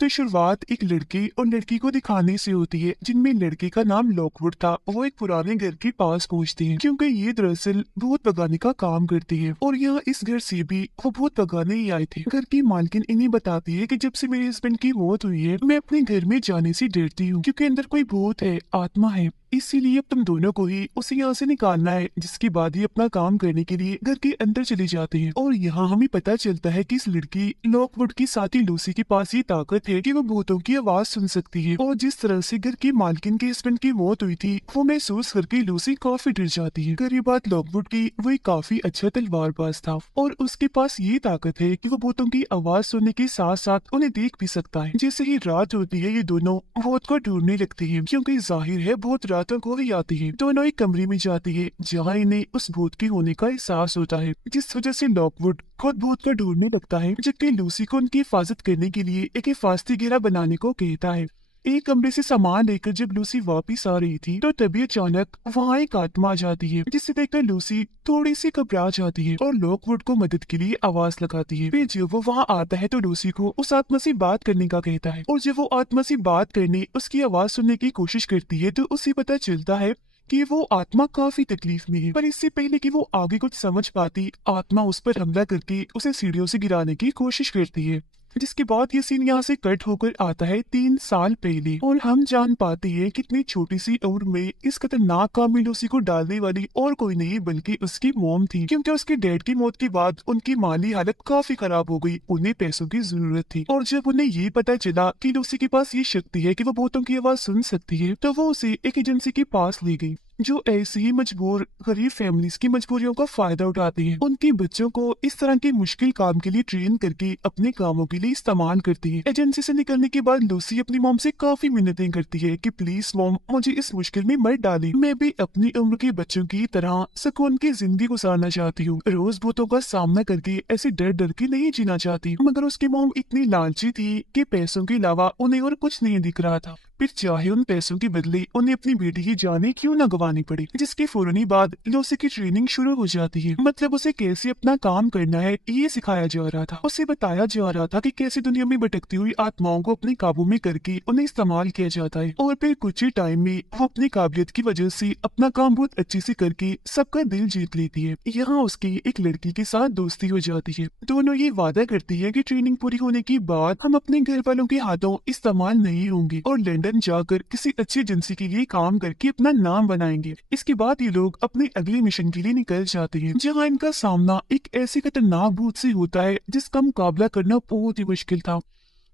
तो शुरुआत एक लड़के और लड़की को दिखाने से होती है, जिनमें लड़के का नाम लॉकवुड था। वो एक पुराने घर के पास पहुंचते हैं क्योंकि ये दरअसल भूत भगाने का काम करती है और यहाँ इस घर से भी वो भूत भगाने ही आए थे। घर की मालकिन इन्हें बताती है कि जब से मेरे हस्बैंड की मौत हुई है, मैं अपने घर में जाने से डरती हूँ क्योंकि अंदर कोई भूत है, आत्मा है। इसीलिए अब तुम दोनों को ही उसे यहाँ से निकालना है। जिसके बाद ही अपना काम करने के लिए घर के अंदर चली जाती है और यहाँ हमें पता चलता है कि इस लड़की लॉकवुड की साथी लूसी के पास ये ताकत है कि वो भूतों की आवाज सुन सकती है। और जिस तरह से घर की मालकिन के हस्बैंड की मौत हुई थी, वो महसूस करके लूसी काफी डर जाती है। गरीब बात लॉकवुड की, वो एक काफी अच्छा तलवारबाज था और उसके पास ये ताकत है कि वो भूतों की आवाज सुनने के साथ साथ उन्हें देख भी सकता है। जैसे ही रात होती है, ये दोनों भूत को ढूंढने लगती है क्योंकि जाहिर है भूत रातों को ही आती है। दोनों एक कमरे में जाती है जहाँ इन्हें उस भूत के होने का एहसास होता है, जिस वजह से लॉकवुड खुद भूत को ढूंढने लगता है, जबकि लूसी को उनकी हिफाजत करने के लिए एक हिफाजती घेरा बनाने को कहता है। एक कमरे से सामान लेकर जब लूसी वापस आ रही थी, तो तभी अचानक वहाँ एक आत्मा आ जाती है, जिसे देखकर लूसी थोड़ी सी घबरा जाती है और लॉकवुड को मदद के लिए आवाज लगाती है। फिर जब वो वहाँ आता है तो लूसी को उस आत्मा से बात करने का कहता है और जब वो आत्मा से बात करने उसकी आवाज सुनने की कोशिश करती है, तो उसे पता चलता है कि वो आत्मा काफी तकलीफ में है। पर इससे पहले कि वो आगे कुछ समझ पाती, आत्मा उस पर हमला करके उसे सीढ़ियों से गिराने की कोशिश करती है। जिसके बाद ये सीन यहाँ से कट होकर आता है 3 साल पहले और हम जान पाते हैं कितनी छोटी सी उम्र में इस खतरनाक काम में लूसी को डालने वाली और कोई नहीं बल्कि उसकी मॉम थी, क्योंकि उसके डैड की मौत के बाद उनकी माली हालत काफी खराब हो गई। उन्हें पैसों की जरूरत थी और जब उन्हें ये पता चला कि लूसी के पास ये शक्ति है कि वो भूतों की आवाज सुन सकती है, तो वो उसे एक एजेंसी के पास ले गई जो ऐसे ही मजबूर गरीब फैमिलीज की मजबूरियों का फायदा उठाती है। उनके बच्चों को इस तरह के मुश्किल काम के लिए ट्रेन करके अपने कामों के लिए इस्तेमाल करती है। एजेंसी से निकलने के बाद लूसी अपनी मॉम से काफी मिन्नतें करती है कि प्लीज मॉम, मुझे इस मुश्किल में मत डाली, मैं भी अपनी उम्र के बच्चों की तरह सुकून की जिंदगी गुजारना चाहती हूँ। रोज भूतों का सामना करके ऐसे डर डर के नहीं जीना चाहती। मगर उसकी मॉम इतनी लालची थी कि पैसों के अलावा उन्हें और कुछ नहीं दिख रहा था। फिर चाहे उन पैसों के बदले उन्हें अपनी बेटी की जाने क्यों न गंवानी पड़ी। जिसके फौरन ही बाद लूसी की ट्रेनिंग शुरू हो जाती है। मतलब उसे कैसे अपना काम करना है ये सिखाया जा रहा था। उसे बताया जा रहा था कि कैसे दुनिया में भटकती हुई आत्माओं को अपने काबू में करके उन्हें इस्तेमाल किया जाता है और फिर कुछ ही टाइम में वो अपनी काबिलियत की वजह से अपना काम बहुत अच्छे से करके सबका दिल जीत लेती है। यहाँ उसकी एक लड़की के साथ दोस्ती हो जाती है। दोनों ये वादा करती है कि ट्रेनिंग पूरी होने के बाद हम अपने घर वालों के हाथों इस्तेमाल नहीं होंगे और लंदन जाकर किसी अच्छी एजेंसी के लिए काम करके अपना नाम बनाएंगे। इसके बाद ये लोग अपने अगले मिशन के लिए निकल जाते हैं, जहाँ इनका सामना एक ऐसे खतरनाक भूत से होता है जिसका मुकाबला करना बहुत ही मुश्किल था।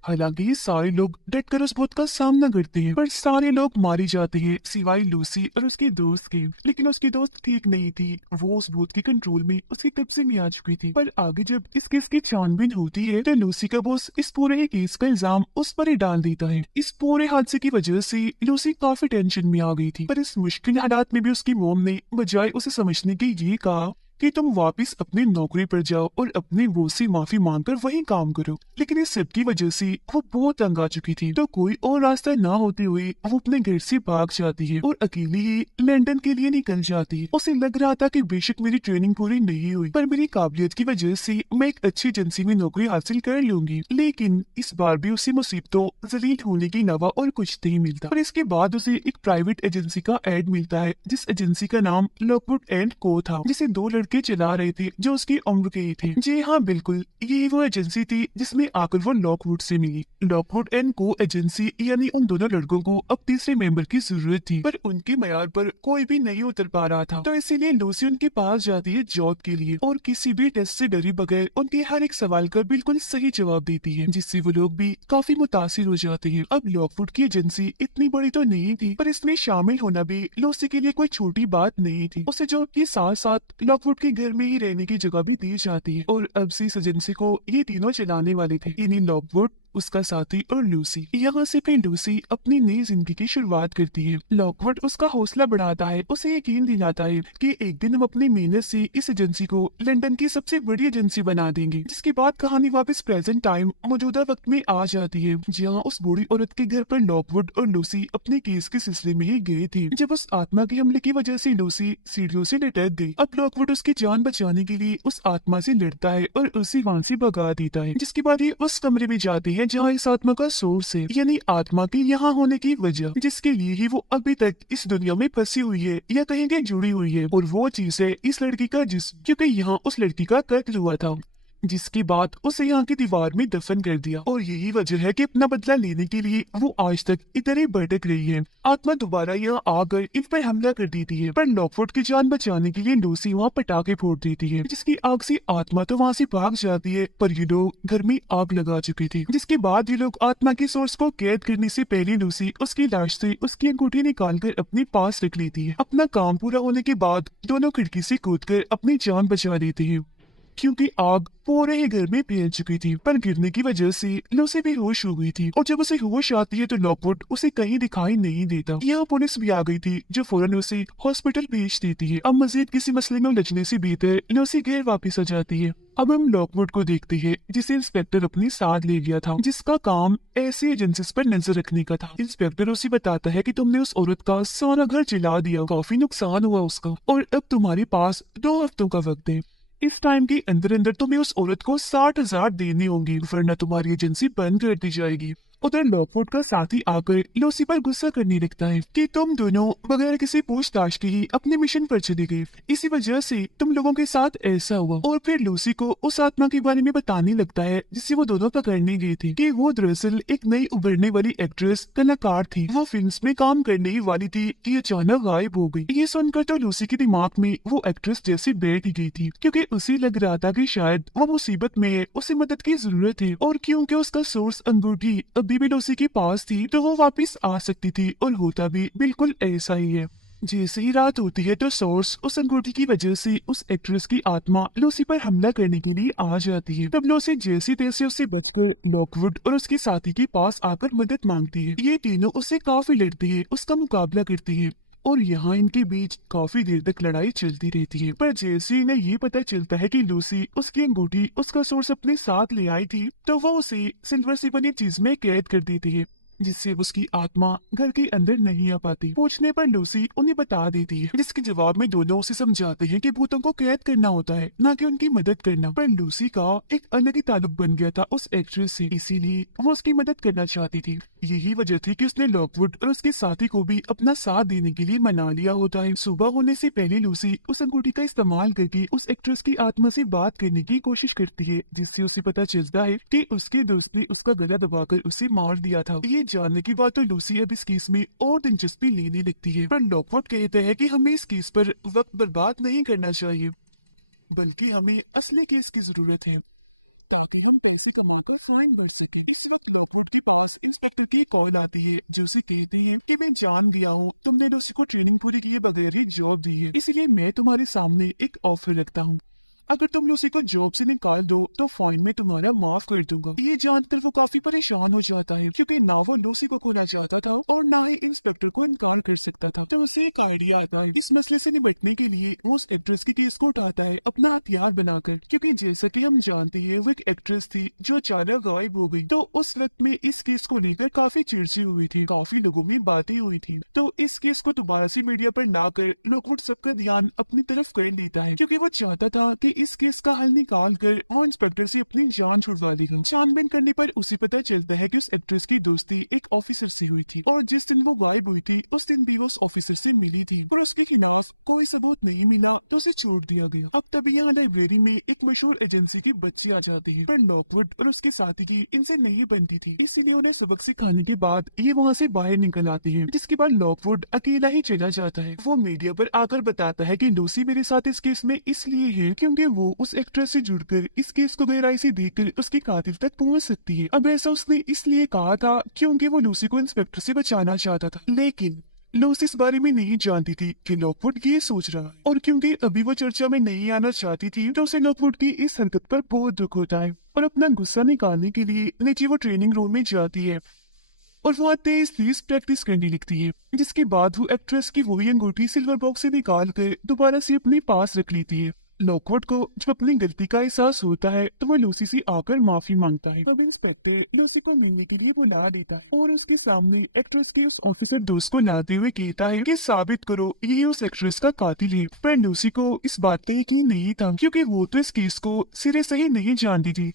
हालांकि ये सारे लोग डट कर उस भूत का सामना करते हैं, पर सारे लोग मारे जाते हैं सिवाय लूसी और उसके दोस्त के। लेकिन उसकी दोस्त ठीक नहीं थी, वो उस भूत के कंट्रोल में उसके कब्जे में आ चुकी थी। पर आगे जब इस केस की छानबीन होती है, तो लूसी का बॉस इस पूरे केस का इल्जाम उस पर ही डाल देता है। इस पूरे हादसे की वजह से लूसी काफी टेंशन में आ गई थी। पर इस मुश्किल हालात में भी उसकी मोम ने बजाय उसे समझने के ये कहा कि तुम वापस अपनी नौकरी पर जाओ और अपने वो से माफी मांगकर वही काम करो। लेकिन इस सब की वजह से वो बहुत तंग आ चुकी थी, तो कोई और रास्ता ना होते हुए वो अपने घर से भाग जाती है और अकेली ही लंदन के लिए निकल जाती है। उसे लग रहा था कि बेशक मेरी ट्रेनिंग पूरी नहीं हुई, पर मेरी काबिलियत की वजह से मैं एक अच्छी एजेंसी में नौकरी हासिल कर लूंगी। लेकिन इस बार भी उसे मुसीबतों जलील होने के अलावा और कुछ नहीं मिलता। पर इसके बाद उसे एक प्राइवेट एजेंसी का एड मिलता है, जिस एजेंसी का नाम लॉकवुड एंड को था, जिसे 2 लड़के चला रहे थे जो उसकी उम्र के ही थे। जी हाँ, बिल्कुल यही वो एजेंसी थी जिसमें आकर वो लॉकवुड से मिली। लॉकवुड एंड को एजेंसी यानी उन दोनों लड़कों को अब तीसरे मेंबर की जरूरत थी, पर उनके मयार पर कोई भी नहीं उतर पा रहा था। तो इसीलिए लूसी उनके पास जाती है जॉब के लिए और किसी भी टेस्ट से डरे बगैर उनके हर एक सवाल का बिल्कुल सही जवाब देती है, जिससे वो लोग भी काफी मुतासिर हो जाते हैं। अब लॉकवुड की एजेंसी इतनी बड़ी तो नहीं थी, पर इसमें शामिल होना भी लूसी के लिए कोई छोटी बात नहीं थी। उसे जॉब के साथ साथ लॉकवुड के घर में ही रहने की जगह भी दी जाती है और अब से इस एजेंसी को ये तीनों चलाने वाले थे, यानी लॉकवुड, उसका साथी और लूसी। यहाँ से फिर लूसी अपनी नई जिंदगी की शुरुआत करती है। लॉकवुड उसका हौसला बढ़ाता है, उसे यकीन दिलाता है कि एक दिन हम अपनी मेहनत से इस एजेंसी को लंदन की सबसे बड़ी एजेंसी बना देंगे। जिसके बाद कहानी वापस प्रेजेंट टाइम मौजूदा वक्त में आ जाती है, जहाँ उस बूढ़ी औरत के घर पर लॉकवुड और लूसी अपने केस के सिलसिले में ही गए थे, जब उस आत्मा के हमले की वजह से लूसी सीढ़ियों से लटक गई। अब लॉकवुड उसकी जान बचाने के लिए उस आत्मा से लड़ता है और उसे वहां से भगा देता है। जिसके बाद ये उस कमरे में जाते हैं है जहाँ इस आत्मा का सोर्स है, यानी आत्मा के यहाँ होने की वजह, जिसके लिए ही वो अभी तक इस दुनिया में फंसी हुई है या कहेंगे जुड़ी हुई है। और वो चीज है इस लड़की का जिस्म, क्योंकि यहाँ उस लड़की का कत्ल हुआ था, जिसके बाद उसे यहाँ की दीवार में दफन कर दिया। और यही वजह है कि अपना बदला लेने के लिए वो आज तक इधर ही भटक रही है। आत्मा दोबारा यहाँ आकर इन पर हमला कर देती है, पर लॉकवुड की जान बचाने के लिए लूसी वहाँ पटाखे फोड़ देती है, जिसकी आग से आत्मा तो वहाँ से भाग जाती है, पर ये लोग घर में आग लगा चुके थे। जिसके बाद ये लोग आत्मा के सोर्स को कैद करने से पहले लूसी उसकी लाश से उसकी अंगूठी निकाल कर अपने पास रख लेती है। अपना काम पूरा होने के बाद दोनों खिड़की से कूदकर अपनी जान बचा लेती है, क्योंकि आग पूरे ही घर में फैल चुकी थी। पर गिरने की वजह से लूसी बेहोश हो गई थी, और जब उसे होश आती है तो लॉकवुड उसे कहीं दिखाई नहीं देता। यहाँ पुलिस भी आ गई थी, जो फौरन उसे हॉस्पिटल भेज देती है। अब मजीद किसी मसले में उलझने से बेहतर लूसी घर वापस आ जाती है। अब हम लॉकवुड को देखते हैं, जिसे इंस्पेक्टर अपने साथ ले गया था, जिसका काम ऐसी एजेंसीज पर नजर रखने का था। इंस्पेक्टर उसे बताता है कि तुमने उस औरत का सारा घर जला दिया, काफी नुकसान हुआ उसका, और अब तुम्हारे पास 2 हफ्तों का वक्त है। इस टाइम के अंदर अंदर तुम्हें उस औरत को 60,000 देने होंगे, वरना तुम्हारी एजेंसी बंद कर दी जाएगी। उधर लॉकवुड का साथी आकर लूसी पर गुस्सा करने लगता है कि तुम दोनों बगैर किसी पूछताछ के ही अपने मिशन पर चले गए, इसी वजह से तुम लोगों के साथ ऐसा हुआ। और फिर लूसी को उस आत्मा के बारे में बताने लगता है जिसे वो दोनों पकड़ने गए थे, कि वो दरअसल एक नई उभरने वाली एक्ट्रेस कलाकार थी। वो फिल्म्स में काम करने ही वाली थी कि अचानक गायब हो गई। ये सुनकर तो लूसी के दिमाग में वो एक्ट्रेस जैसी बैठ ही गई थी, क्योंकि उसे लग रहा था कि शायद वो मुसीबत में है, उसे मदद की जरूरत है, और क्योंकि उसका सोर्स अंगूठी भी लूसी के पास थी तो वो वापस आ सकती थी, और होता भी बिल्कुल ऐसा ही है। जैसे ही रात होती है तो सोर्स उस अंगूठी की वजह से उस एक्ट्रेस की आत्मा लूसी पर हमला करने के लिए आ जाती है। तब लूसी जैसी तैसे उससे बचकर लॉकवुड और उसके साथी के पास आकर मदद मांगती है। ये तीनों उससे काफी लड़ती है, उसका मुकाबला करती है, और यहाँ इनके बीच काफी देर तक लड़ाई चलती रहती है। पर जैसे इन्हें ये पता चलता है कि लूसी उसकी अंगूठी उसका सोर्स अपने साथ ले आई थी, तो वो उसे सिल्वर से बनी चीज में कैद कर देती है, जिससे उसकी आत्मा घर के अंदर नहीं आ पाती। पूछने पर लूसी उन्हें बता देती है, जिसके जवाब में दोनों उसे समझाते हैं कि भूतों को कैद करना होता है, न कि उनकी मदद करना। पर लूसी का एक अलग ही ताल्लुक बन गया था उस एक्ट्रेस से, इसीलिए वो उसकी मदद करना चाहती थी। यही वजह थी कि उसने लॉकवुड और उसके साथी को भी अपना साथ देने के लिए मना लिया होता है। सुबह होने से पहले लूसी उस अंगूठी का इस्तेमाल करके उस एक्ट्रेस की आत्मा से बात करने की कोशिश करती है, जिससे उसे पता चलता है कि उसके दोस्त ने उसका गला दबाकर उसे मार दिया था। ये जानने की बात तो लूसी अब इस केस में और दिलचस्पी लेने लगती है, पर लॉकवुड कहते हैं कि हमें इस केस पर वक्त बर्बाद नहीं करना चाहिए, बल्कि हमें असली केस की जरूरत है, ताकि हम पैसे कमाकर फाइन भर सके। इस वक्त लॉकवुड के पास इंस्पेक्टर की कॉल आती है, जो उसे कहते हैं कि मैं जान गया हूँ तुमने लूसी को ट्रेनिंग पूरी किए बगैर ही जॉब दी है, इसलिए मैं तुम्हारे सामने एक ऑफर रखता हूँ। अगर तुम लूसी को जॉब से निकाल दो तो फाइन में तुम्हारा माफ कर दूंगा। ये जानकर वो काफी परेशान हो जाता है, क्योंकि ना वो लूसी को खोना चाहता था और ना ही इंस्पेक्टर को इनकार कर सकता था। तो उसे एक आइडिया आता है। इस मसले से निपटने के लिए वो उस एक्ट्रेस के केस को उठाता है अपना हथियार बनाकर, क्योंकि जैसा कि हम जानते हैं वो एक एक्ट्रेस थी जो अचानक गायब हो गई। तो उस वक्त में इस केस को लेकर काफी चर्चा हुई थी, काफी लोगों में बातें हुई थी। तो इस केस को दोबारा से मीडिया पर लाकर लॉकवुड सबका ध्यान अपनी तरफ कर लेता है, क्योंकि वो चाहता था कि इस केस का हल निकाल कर वो इंस्पेक्टर से अपनी जान छुड़वा लेगा। छानबीन करने पर उसे पता चलता है कि उस एक्ट्रेस की दोस्ती एक ऑफिसर से हुई थी, और जिस दिन वो गायब हुई थी उस दिन भी वो उस ऑफिसर से मिली थी, पर उसके खिलाफ कोई सबूत नहीं मिला तो उसे छोड़ दिया गया। अब तभी यहाँ लाइब्रेरी में एक मशहूर एजेंसी की बच्ची आ जाती है, पर लॉकवुड और उसके साथी की इनसे नहीं बनती थी, इसीलिए उन्हें सबक सिखाने के बाद ये वहाँ से बाहर निकल आती है। जिसके बाद लॉकवुड अकेला ही चला जाता है। वो मीडिया पर आकर बताता है कि लूसी मेरे साथ इस केस में इसलिए है क्योंकि वो उस एक्ट्रेस से जुड़कर इस केस को गहराई से देखकर उसके कातिल तक पहुंच सकती है। अब ऐसा उसने इसलिए कहा था क्योंकि वो लूसी को इंस्पेक्टर से बचाना चाहता था, लेकिन लूसी इस बारे में नहीं जानती थी कि लॉकवुड ये सोच रहा है, और क्योंकि अभी वो चर्चा में नहीं आना चाहती थी तो उसे लॉकवुड की इस हरकत पर बहुत दुख होता है, और अपना गुस्सा निकालने के लिए नीचे वो ट्रेनिंग रूम में जाती है और वहाँ तेज प्रैक्टिस करने लगती है। जिसके बाद वो एक्ट्रेस की वही अंगूठी सिल्वर बॉक्स से निकाल कर दोबारा से अपने पास रख लेती है। लॉकवुड को जब अपनी गलती का एहसास होता है तो वो लूसी से आकर माफी मांगता है। अब इंस्पेक्टर लूसी को मिलने के लिए बुला देता है और उसके सामने एक्ट्रेस के उस ऑफिसर दोस्त को लाते हुए कहता है कि साबित करो ये उस एक्ट्रेस का कातिल है। पर लूसी को इस बात का यकीन नहीं था, क्योंकि वो तो इस केस को सिरे से ही नहीं जानती थी।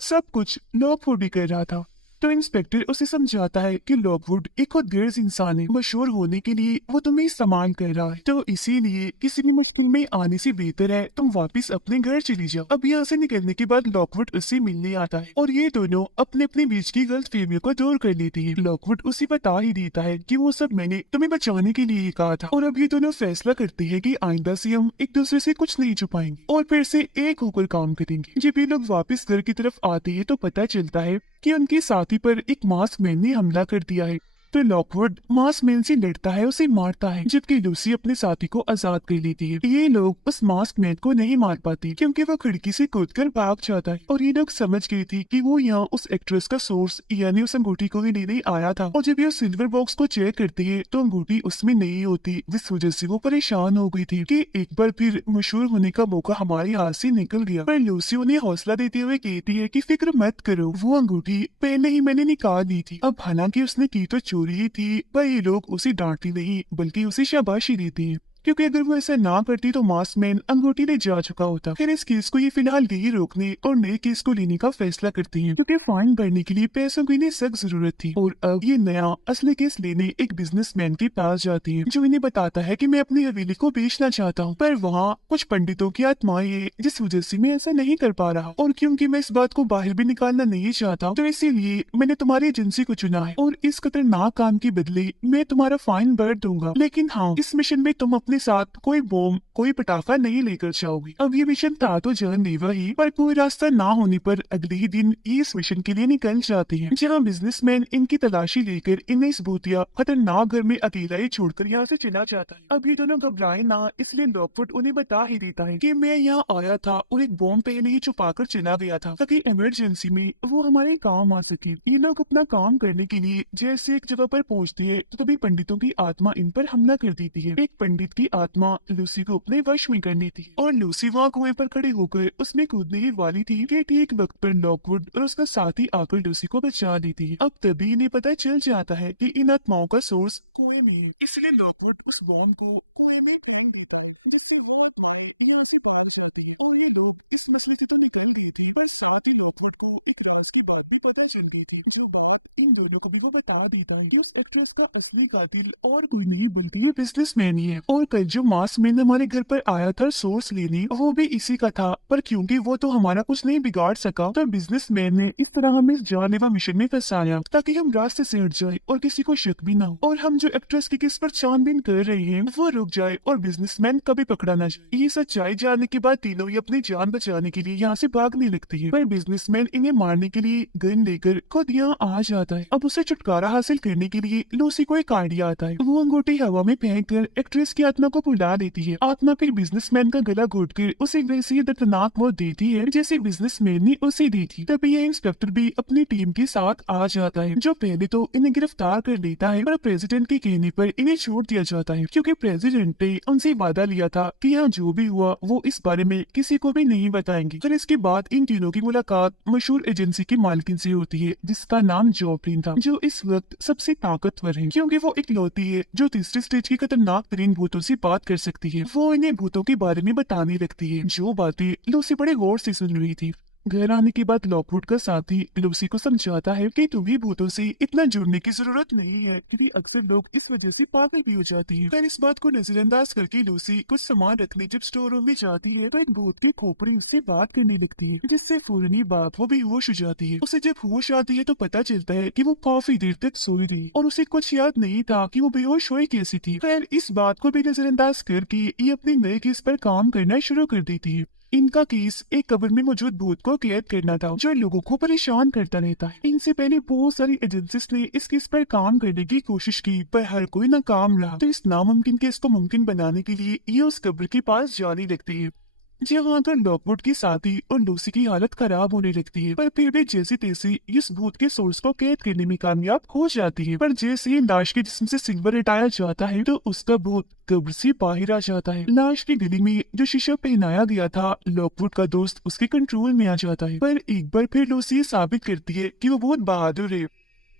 सब कुछ लॉकवुड ही कर रहा था। तो इंस्पेक्टर उसे समझाता है कि लॉकवुड एक खुदगर्ज इंसान है, मशहूर होने के लिए वो तुम्हें इस्तेमाल कर रहा है, तो इसीलिए किसी भी मुश्किल में आने से बेहतर है तुम वापस अपने घर चली जाओ। अब यहाँ से निकलने के बाद लॉकवुड उससे मिलने आता है और ये दोनों अपने अपने बीच की गलतफहमियों को दूर कर लेती है। लॉकवुड उसे बता ही देता है कि वो सब मैंने तुम्हें बचाने के लिए ही कहा था, और अब ये दोनों फैसला करते हैं कि आइंदा से हम एक दूसरे से कुछ नहीं छुपाएंगे और फिर से एक होकर काम करेंगे। जब ये लोग वापस घर की तरफ आते हैं तो पता चलता है कि उनके साथी पर एक मास्क मैन ने हमला कर दिया है। तो लॉकवुड मास्क मैन से लड़ता है, उसे मारता है, जबकि लूसी अपने साथी को आजाद कर लेती है। ये लोग उस मास्क मैन को नहीं मार पाती क्योंकि वो खिड़की से कूदकर भाग जाता है, और ये लोग समझ गई थी कि वो यहाँ उस एक्ट्रेस का सोर्स यानी उस अंगूठी को ही लेने आया था। और जब ये सिल्वर बॉक्स को चेक करते हैं तो अंगूठी उसमें नहीं होती, जिस वजह से वो परेशान हो गई थी कि एक बार फिर मशहूर होने का मौका हमारे हाथ से निकल गया। पर लूसी उन्हें हौसला देते हुए कहती है कि फिक्र मत करो, वो अंगूठी पहले ही मैंने निकाल दी थी। अब हालांकि उसने की तो चोरी ही थी, पर ये लोग उसे डांटती नहीं बल्कि उसे शाबाशी देती है, क्योंकि अगर वो ऐसा ना करती तो मास्क मैन अंगूठी ले जा चुका होता। फिर इस केस को ये फिलहाल यही रोकने और नए केस को लेने का फैसला करती है, क्योंकि फाइन भरने के लिए पैसों की इन्हें सख्त जरूरत थी। और अब ये नया असली केस लेने एक बिजनेसमैन के पास जाती है, जो इन्हें बताता है कि मैं अपनी हवेली को बेचना चाहता हूँ, पर वहाँ कुछ पंडितों की आत्माएं है जिस वजह से मैं ऐसा नहीं कर पा रहा, और क्योंकि मैं इस बात को बाहर भी निकालना नहीं चाहता तो इसीलिए मैंने तुम्हारी एजेंसी को चुना है, और इस खतरनाक काम के बदले मैं तुम्हारा फाइन भर दूंगा। लेकिन हाँ, इस मिशन में तुम अपने साथ कोई बम कोई पटाखा नहीं लेकर जाओगी। अब ये मिशन था तो जानलेवा ही, पर कोई रास्ता ना होने पर अगले ही दिन ये इस मिशन के लिए निकल जाते हैं, जहाँ बिजनेसमैन इनकी तलाशी लेकर इन्हें इस भूतिया खतरनाक घर में अकेला ही छोड़कर यहाँ से चला जाता है। अब ये दोनों घबराए ना, इसलिए लॉकवुड उन्हें बता ही देता है कि मैं यहाँ आया था और एक बॉम्ब पहले ही छुपा कर चला गया था, ताकि इमरजेंसी में वो हमारे काम आ सके। ये लोग अपना काम करने के लिए जैसे एक जगह पर पहुँचते हैं तो तभी पंडितों की आत्मा इन पर हमला कर देती है। एक पंडित की आत्मा लूसी को अपने वश में कर लेती है, और लूसी वहाँ कुएं पर खड़े होकर उसमें कूदने ही वाली थी कि ठीक वक्त पर लॉकवुड और उसका साथी आकर लूसी को बचा देती है। अब तभी इन्हें पता चल जाता है कि इन आत्माओं का सोर्स कुएं में है, इसलिए लॉकवुड उस बॉम्ब को कुएं में फेंक देता है, जिससे वो आत्माएं यहाँ से भाग जाती है। और ये लोग इस मसले से तो निकल गई थी, पर साथ ही लॉकवुड को एक राज की बात भी पता चल गई थी, जो बात इन दोनों को भी वो बता देता है कि उस एक्ट्रेस का असली कातिल और कोई नहीं बल्कि ये बिजनेसमैन ही है, और कल जो मास्क मैन हमारे घर पर आया था सोर्स लेने वो भी इसी का था, पर क्योंकि वो तो हमारा कुछ नहीं बिगाड़ सका तो बिजनेसमैन ने इस तरह हमें इस जानलेवा मिशन में फंसाया ताकि हम रास्ते से हट जाए और किसी को शक भी ना हो, और हम जो एक्ट्रेस की केस पर छानबीन कर रहे हैं वो रुक जाए और बिजनेसमैन कभी पकड़ा ना जाए। ये सच्चाई जानने के बाद तीनों ही अपनी जान बचाने के लिए यहाँ से भागने लगती है, पर बिजनेसमैन इन्हें मारने के लिए गन लेकर खुद यहाँ आ जाता है। अब उसे छुटकारा हासिल करने के लिए लूसी को एक आइडिया आता है, वो अंगूठी हवा में फेंक कर एक्ट्रेस की आत्मा को बुला देती है। आत्मा फिर बिजनेसमैन का गला घोटकर उसे वैसी दर्दनाक मौत देती है जैसे बिजनेसमैन ने उसे दी थी। तभी यह इंस्पेक्टर भी अपनी टीम के साथ आ जाता है, जो पहले तो इन्हें गिरफ्तार कर लेता है, पर प्रेसिडेंट के कहने पर इन्हें छोड़ दिया जाता है, क्योंकि प्रेसिडेंट ने उनसे वादा लिया था कि यहाँ जो भी हुआ वो इस बारे में किसी को भी नहीं बताएंगे। फिर इसके बाद इन तीनों की मुलाकात मशहूर एजेंसी की मालकिन से होती है, जिसका नाम जॉपलिन था, जो इस वक्त सबसे ताकतवर है, क्योंकि वो इकलौती है जो तीसरी स्टेज की खतरनाक तरीन भूतों से बात कर सकती है। वो इन्हें भूतों के बारे में बताने लगती है, जो बातें लूसी बड़े गौर से सुन रही थी। घर आने के बाद लॉकवुड का साथी लूसी को समझाता है कि तुम्हें भूतों से इतना जुड़ने की जरूरत नहीं है, क्योंकि अक्सर लोग इस वजह से पागल भी हो जाती हैं। पर इस बात को नजरअंदाज करके लूसी कुछ सामान रखने जब स्टोर रूम में जाती है तो एक भूत की खोपड़ी उससे बात करने लगती है, जिससे फौरन ही बात वो बेहोश हो जाती है। उसे जब होश आती है तो पता चलता है कि वो काफी देर तक सोई रही और उसे कुछ याद नहीं था कि वो बेहोश हुई कैसी थी। खैर इस बात को भी नजरअंदाज करके ये अपने नए केस पर काम करना शुरू कर देती है। इनका केस एक कब्र में मौजूद भूत को कैद करना था, जो लोगों को परेशान करता रहता है। इनसे पहले बहुत सारी एजेंसीज ने इस केस पर काम करने की कोशिश की, पर हर कोई नाकाम रहा। तो इस नामुमकिन केस को मुमकिन बनाने के लिए ये उस कब्र के पास जाने लगती है, जहाँ पर लॉकवुड की साथी और लूसी की हालत खराब होने लगती है, पर फिर भी जैसे तैसे इस भूत के सोर्स को कैद करने में कामयाब हो जाती है। पर जैसे ही लाश के जिस्म से सिल्वर हटाया जाता है तो उसका भूत कब्र से बाहर आ जाता है। लाश की गले में जो शीशा पहनाया गया था, लॉकवुड का दोस्त उसके कंट्रोल में आ जाता है। पर एक बार फिर लूसी साबित करती है कि वो बहुत बहादुर है।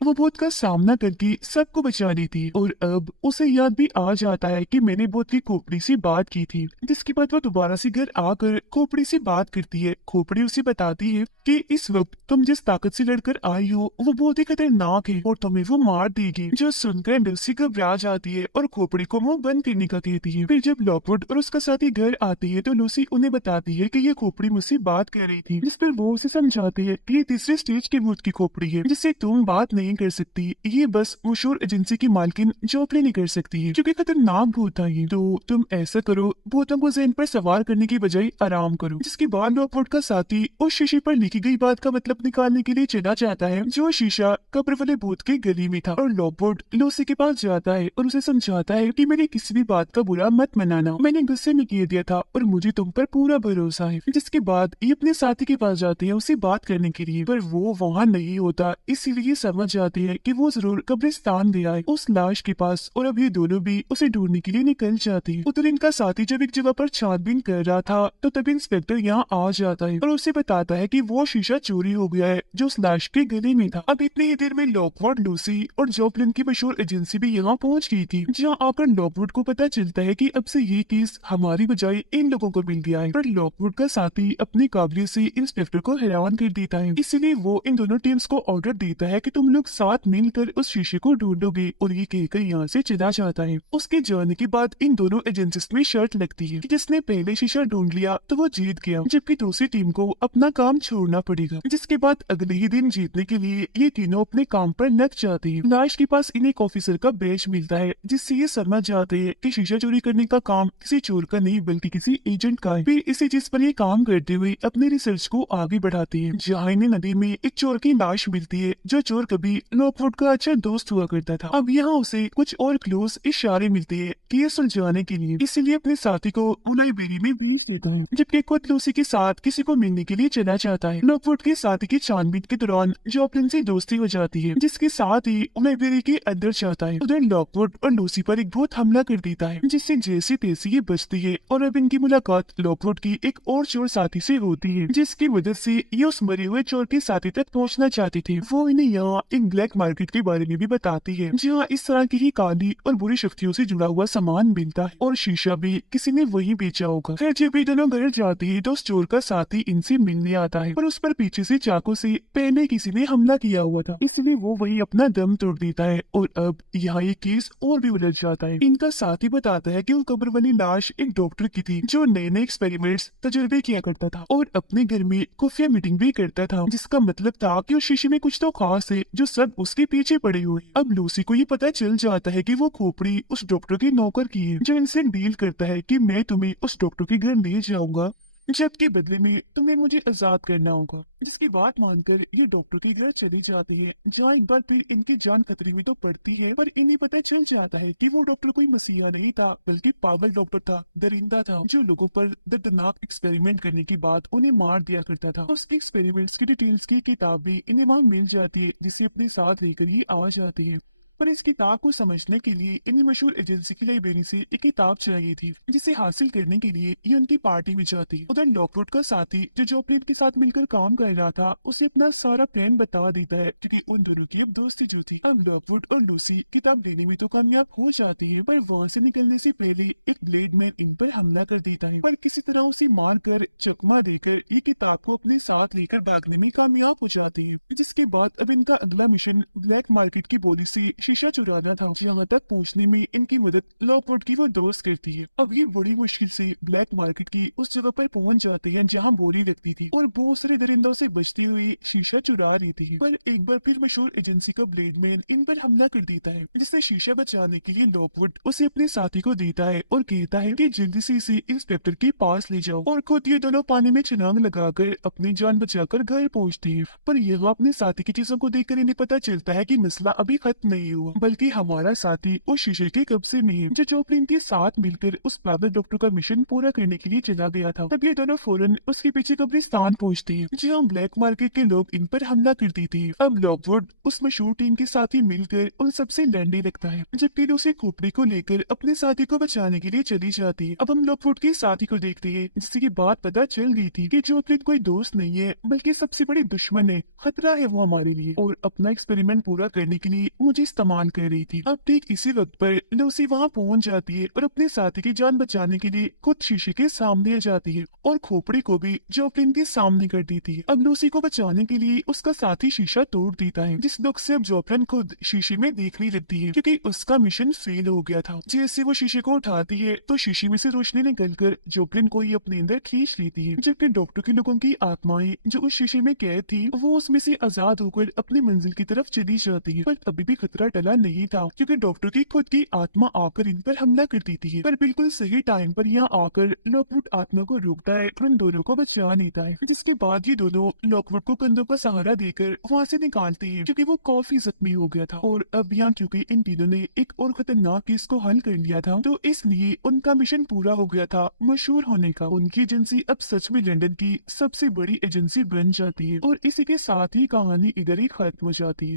वो भूत का सामना करके सबको बचा रही थी और अब उसे याद भी आ जाता है कि मैंने भूत की खोपड़ी से बात की थी। जिसके बाद वो दोबारा से घर आकर खोपड़ी से बात करती है। खोपड़ी उसे बताती है कि इस वक्त तुम जिस ताकत से लड़कर आई हो वो बहुत ही खतरनाक है और तुम्हें वो मार देगी। जो सुनकर लूसी घबरा जाती है और खोपड़ी को मुंह बंद करने का कहती है। फिर जब लॉकवुड और उसका साथी घर आती है तो लूसी उन्हें बताती है कि ये खोपड़ी मुझसे बात कर रही थी, जिस पर वो उसे समझाती है कि ये तीसरे स्टेज की भूत की खोपड़ी है जिससे तुम बात नहीं कर सकती। ये बस मशहूर एजेंसी की मालकिन जोपली नहीं कर सकती है क्योंकि खतरनाक भूत है ये। तो तुम ऐसा करो, भूतों को ज़हन पर सवार करने की बजाय आराम करो। जिसके बाद लॉकवुड का साथी उस शीशे पर लिखी गई बात का मतलब निकालने के लिए चला जाता है जो शीशा कब्र वाले भूत के गली में था और लॉकवुड लूसी के पास जाता है और उसे समझाता है कि मेरी किसी भी बात का बुरा मत मनाना, मैंने गुस्से में कह दिया था और मुझे तुम पर पूरा भरोसा है। जिसके बाद ये अपने साथी के पास जाते हैं उसे बात करने के लिए, पर वो वहाँ नहीं होता, इसीलिए समझ जाती है कि वो जरूर कब्रिस्तान गया है उस लाश के पास और अब ये दोनों भी उसे ढूंढने के लिए निकल जाते हैं। उधर इनका साथी जब एक जगह पर छानबीन कर रहा था तो तभी इंस्पेक्टर यहाँ आ जाता है और उसे बताता है कि वो शीशा चोरी हो गया है जो उस लाश के गले में था। अब इतनी ही देर में लॉकवुड, लूसी और जोपलिन की मशहूर एजेंसी भी यहाँ पहुँच गई थी, जहाँ आकर लॉकवुड को पता चलता है कि अब से ये केस हमारी बजाय इन लोगों को मिल गया है। पर लॉकवुड का साथी अपनी काबिलियत से इंस्पेक्टर को हैरान कर देता है, इसलिए वो इन दोनों टीम्स को ऑर्डर देता है कि तुम लोग साथ मिलकर उस शीशे को ढूंढोगे और ये कहकर यहाँ से चला जाता है। उसके जाने के बाद इन दोनों एजेंसीज में शर्त लगती है कि जिसने पहले शीशा ढूंढ लिया तो वो जीत गया, जबकि दूसरी टीम को अपना काम छोड़ना पड़ेगा। जिसके बाद अगले ही दिन जीतने के लिए ये तीनों अपने काम पर लग जाते हैं। लाश के पास इन्हें एक ऑफिसर का बैज मिलता है जिससे ये समझ जाते हैं कि शीशा चोरी करने का काम किसी चोर का नहीं बल्कि किसी एजेंट का है। फिर इसी चीज पर ये काम करते हुए अपनी रिसर्च को आगे बढ़ाते हैं, जहाँ इन्हें नदी में एक चोर की लाश मिलती है जो चोर कभी लॉकवुड का अच्छा दोस्त हुआ करता था। अब यहाँ उसे कुछ और क्लोज इशारे मिलते हैं कि ये सुलझाने के लिए, इसीलिए अपने साथी को वो लाइब्रेरी में भेज देता है, जबकि खुद लूसी के साथ किसी को मिलने के लिए चला जाता है। लॉकवुड के साथी की छानबीन के दौरान जोपलिन से दोस्ती हो जाती है, जिसके साथ ही लाइब्रेरी के अंदर जाता है। उधर लॉकवुड और लूसी पर एक भूत हमला कर देता है, जिससे जैसी तैसी ये बचती है और अब इनकी मुलाकात लॉकवुड की एक और चोर साथी से होती है, जिसकी मदद से ये उस मरे हुए चोर के साथी तक पहुंचना चाहती थी। वो इन्हें यहाँ एक ब्लैक मार्केट के बारे में भी बताती है, जहाँ इस तरह की ही काली और बुरी शक्तियों से जुड़ा हुआ सामान मिलता है और शीशा भी किसी ने वही बेचा होगा। फिर जब ये दोनों घर जाती है तो उस चोर का साथी इनसे मिलने आता है, पर उस पर पीछे से चाकू से पहले किसी ने हमला किया हुआ था, इसलिए वो वही अपना दम तोड़ देता है और अब यहाँ ये केस और भी उलझ जाता है। इनका साथी बताता है कि वो कब्र वाली लाश एक डॉक्टर की थी जो नए नए एक्सपेरिमेंट्स तजुर्बे किया करता था और अपने घर में खुफिया मीटिंग भी करता था, जिसका मतलब था कि उस शीशे में कुछ तो खास है जो सब उसके पीछे पड़े हुए। अब लूसी को ये पता चल जाता है कि वो खोपड़ी उस डॉक्टर की नौकर की है जो इनसे डील करता है कि मैं तुम्हें उस डॉक्टर के घर ले जाऊंगा जबकि बदले में तुम्हें मुझे आजाद करना होगा। जिसकी बात मानकर ये डॉक्टर के घर चली जाती है, जहाँ एक बार फिर इनकी जान खतरे में तो पड़ती है, पर इन्हें पता चल जाता है कि वो डॉक्टर कोई मसीहा नहीं था बल्कि पागल डॉक्टर था, दरिंदा था जो लोगों पर दर्दनाक एक्सपेरिमेंट करने की बात उन्हें मार दिया करता था। उसके एक्सपेरिमेंट्स की डिटेल्स की किताब भी इन्हें वहाँ मिल जाती है, जिसे अपने साथ लेकर ये आ जाती है। पर इस किताब को समझने के लिए इन्हें मशहूर एजेंसी की लाइब्रेरी से एक किताब चाहिए थी, जिसे हासिल करने के लिए ये उनकी पार्टी में जाती। उधर लॉकवुड का साथी जो जोपलिन के साथ मिलकर काम कर रहा था उसे अपना सारा प्लान बता देता है, क्योंकि उन दोनों की अब दोस्ती जो थी। अब लॉकवुड और लूसी किताब लेने में तो कामयाब हो जाती है, पर वहाँ से निकलने से पहले एक ब्लेडमैन इन पर हमला कर देता है, पर किसी तरह उसे मार कर चकमा देकर ये किताब को अपने साथ लेकर भागने में कामयाब हो जाती है। जिसके बाद अब इनका अगला मिशन ब्लैक मार्केट की बोली से शीशा चुराना था, जहाँ तक पहुँचने में इनकी मदद लॉकवुड की वो दोस्त करती है। अब ये बड़ी मुश्किल से ब्लैक मार्केट की उस जगह पर पहुँच जाते हैं जहाँ बोली लगती थी और बहुत सारे दरिंदों से बचते हुए शीशा चुरा रही थी। पर एक बार फिर मशहूर एजेंसी का ब्लेडमैन इन पर हमला कर देता है, जिससे शीशा बचाने के लिए लॉकवुड उसे अपने साथी को देता है और कहता है कि जल्दी से इसे इंस्पेक्टर के पास ले जाओ, और खुद ये दोनों पानी में छलांग लगाकर अपनी जान बचाकर घर पहुँचती है। पर यह अपने साथी की चीजों को देखकर इन्हें पता चलता है कि मसला अभी खत्म नहीं हुआ, बल्कि हमारा साथी उस शीशे के कब्जे में है जो जॉपलिन के साथ मिलकर उस पागल डॉक्टर का मिशन पूरा करने के लिए चला गया था। तब ये दोनों फौरन उसके पीछे कब्रिस्तान पहुंचते हैं जहाँ ब्लैक मार्केट के लोग इन पर हमला कर देते हैं। अब लॉकवुड उस मशहूर टीम के साथ ही मिलकर उन सबसे लड़ने लगता है, जबकि दूसरी खोपड़ी को लेकर अपने साथी को बचाने के लिए चली जाती है। अब हम लॉकवुड के साथी को देखते हैं जिससे की बात पता चल गई थी कि जॉपलिन कोई दोस्त नहीं है बल्कि सबसे बड़ी दुश्मन है, खतरा है वो हमारे लिए और अपना एक्सपेरिमेंट पूरा करने के लिए मुझे इस्तेमाल कर रही थी। अब ठीक इसी वक्त पर लूसी वहाँ पहुंच जाती है और अपने साथी की जान बचाने के लिए खुद शीशे के सामने आ जाती है और खोपड़ी को भी जॉपलिन के सामने कर देती है। अब लूसी को बचाने के लिए उसका साथी शीशा तोड़ देता है, जिस दुख से अब जॉपलिन खुद शीशे में देखने लगती है क्योंकि उसका मिशन फेल हो गया था। जैसे वो शीशे को उठाती है तो शीशे में से रोशनी निकलकर जॉपलिन को ही अपने अंदर खींच लेती है, जबकि डॉक्टर के लोगों की आत्माएं जो उस शीशे में कैद थी वो उसमें से आजाद होकर अपनी मंजिल की तरफ चली जाती है। पर अभी भी खतरा टला नहीं था क्योंकि डॉक्टर की खुद की आत्मा आकर इन पर हमला कर देती है। पर बिल्कुल सही टाइम पर यहाँ आकर लॉकवुड आत्मा को रोकता है और उन दोनों को बचा लेता है, जिसके बाद ये दोनों लॉकवुड को कंधों का सहारा देकर वहाँ से निकालते हैं क्योंकि वो काफी जख्मी हो गया था। और अब यहाँ क्योंकि इन तीनों ने एक और खतरनाक केस को हल कर लिया था तो इसलिए उनका मिशन पूरा हो गया था मशहूर होने का। उनकी एजेंसी अब सच में लंदन की सबसे बड़ी एजेंसी बन जाती है और इसी के साथ ही कहानी इधर ही खत्म हो जाती है।